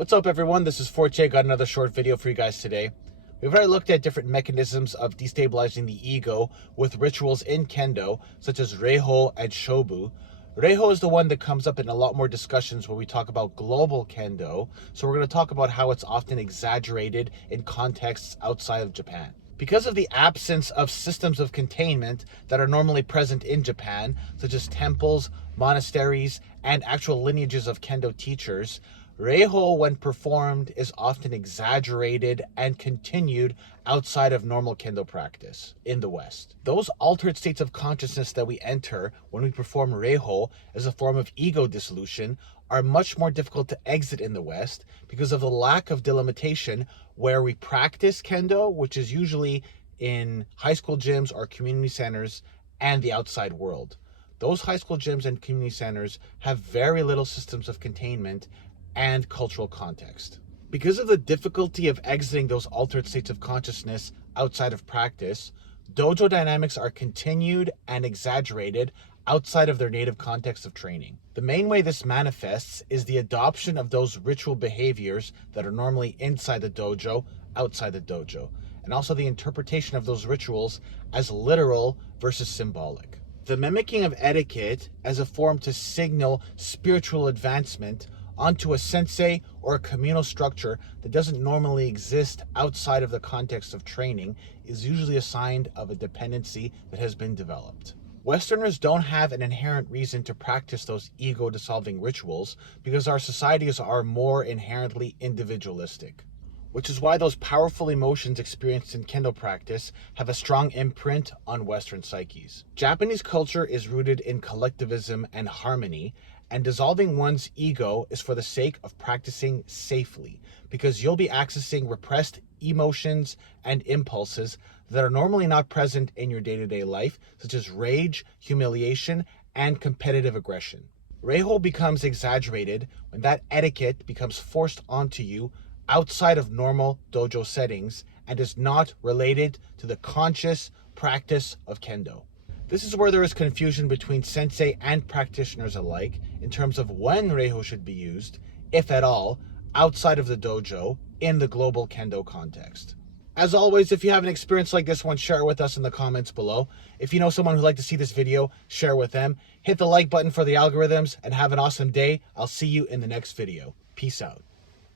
What's up, everyone? This is Fortier. Got another short video for you guys today. We've already looked at different mechanisms of destabilizing the ego with rituals in Kendo, such as Reiho and Shobu. Reiho is the one that comes up in a lot more discussions when we talk about global Kendo, so we're going to talk about how it's often exaggerated in contexts outside of Japan. Because of the absence of systems of containment that are normally present in Japan, such as temples, monasteries, and actual lineages of Kendo teachers, Reiho, when performed, is often exaggerated and continued outside of normal Kendo practice in the West. Those altered states of consciousness that we enter when we perform Reiho as a form of ego dissolution are much more difficult to exit in the West because of the lack of delimitation where we practice Kendo, which is usually in high school gyms or community centers, and the outside world. Those high school gyms and community centers have very little systems of containment and cultural context. Because of the difficulty of exiting those altered states of consciousness outside of practice, dojo dynamics are continued and exaggerated outside of their native context of training. The main way this manifests is the adoption of those ritual behaviors that are normally inside the dojo, outside the dojo, and also the interpretation of those rituals as literal versus symbolic. The mimicking of etiquette as a form to signal spiritual advancement onto a sensei or a communal structure that doesn't normally exist outside of the context of training is usually a sign of a dependency that has been developed. Westerners don't have an inherent reason to practice those ego-dissolving rituals because our societies are more inherently individualistic, which is why those powerful emotions experienced in Kendo practice have a strong imprint on Western psyches. Japanese culture is rooted in collectivism and harmony, and dissolving one's ego is for the sake of practicing safely, because you'll be accessing repressed emotions and impulses that are normally not present in your day-to-day life, such as rage, humiliation, and competitive aggression. Reiho becomes exaggerated when that etiquette becomes forced onto you outside of normal dojo settings and is not related to the conscious practice of Kendo. This is where there is confusion between sensei and practitioners alike in terms of when Reiho should be used, if at all, outside of the dojo in the global Kendo context. As always, if you have an experience like this one, share it with us in the comments below. If you know someone who'd like to see this video, share with them. Hit the like button for the algorithms and have an awesome day. I'll see you in the next video. Peace out.